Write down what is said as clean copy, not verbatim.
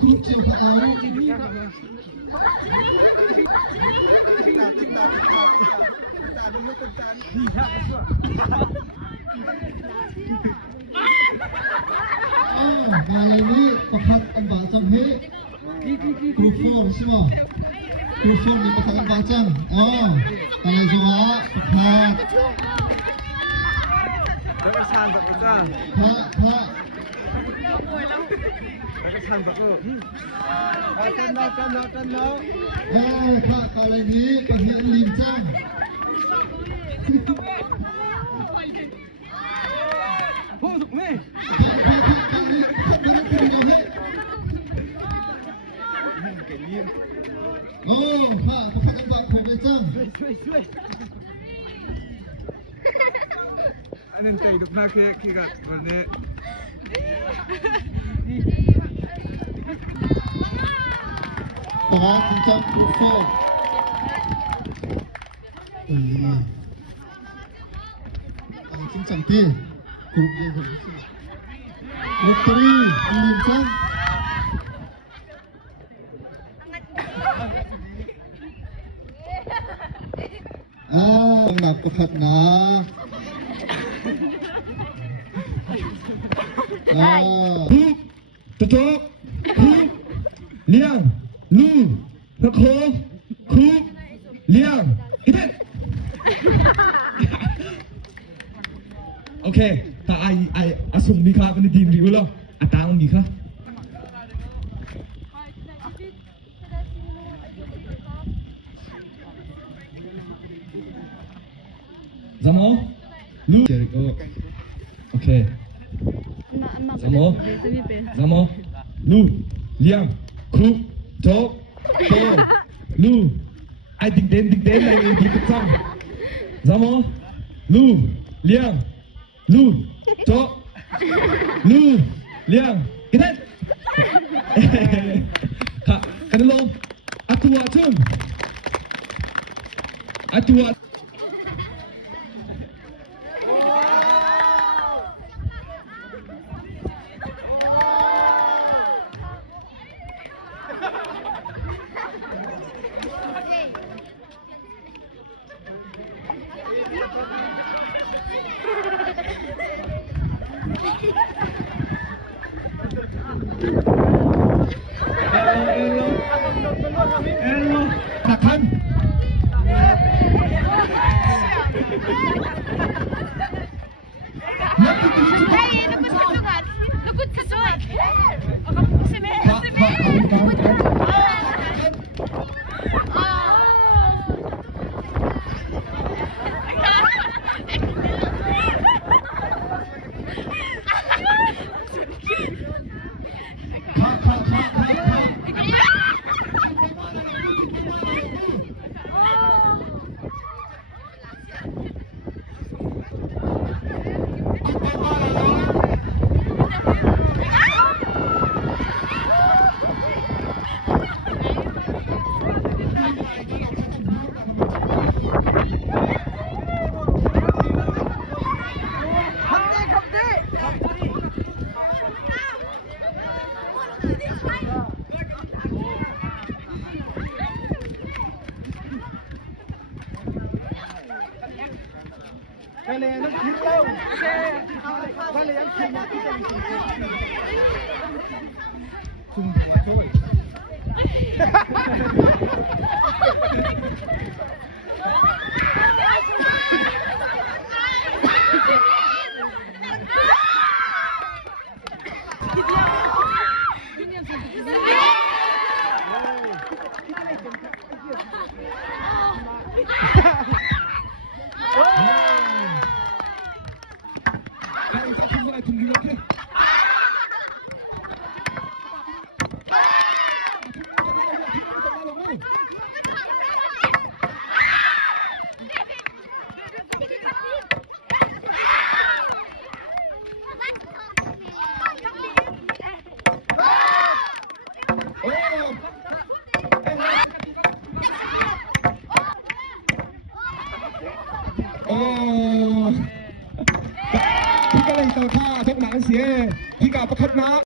กรุ๊ปเจียวเขาอะไรนี่ประคัดอันบาจังเฮกรุ๊ปโฟร์ใช่ไหมกรุ๊ปโฟร์นี่ประคัดอันบาจังอะไรจังวะประคัดแล้วก็ชานแบบจ้าพระแล้วก็ชานแบบเต้นแล้วพระอะไรนี้ประเทศลิมจังพูดถูกไหมโอ้พระประคัดอันบาผมเลยจังอันนั้นใจดุพาคือกับวันนี้ตลาดจริงจังกรุ๊ปโฟร์จริงจังที่กรุ๊ปเดียวกันลอตเตอรี่ลิมจังหนักประคัดนะคุกตะโจกคุกเลี้ยงลูพระโคคุกเลี้ยงอีเด็ดโอเคถ้าไออาสมมีค่าเป็นดีมดีกว่าแล้วอัตรามันมีค่าZamo, lu, okay. Zamo, lu, liang, kruk, tok, to, lu. Ai tính đến này thì cực xong. Zamo, lu, liang, lu, tok, lu, liang, cái đấy. Cái đó luôn. Atua chung. Atua. Hello, Kakhan. Kalian nak hilau, kalian semua kita semua cuy.พี่ก็เลยเต่าท่าทุกหนังเสียพี่กับประคัดน้ำ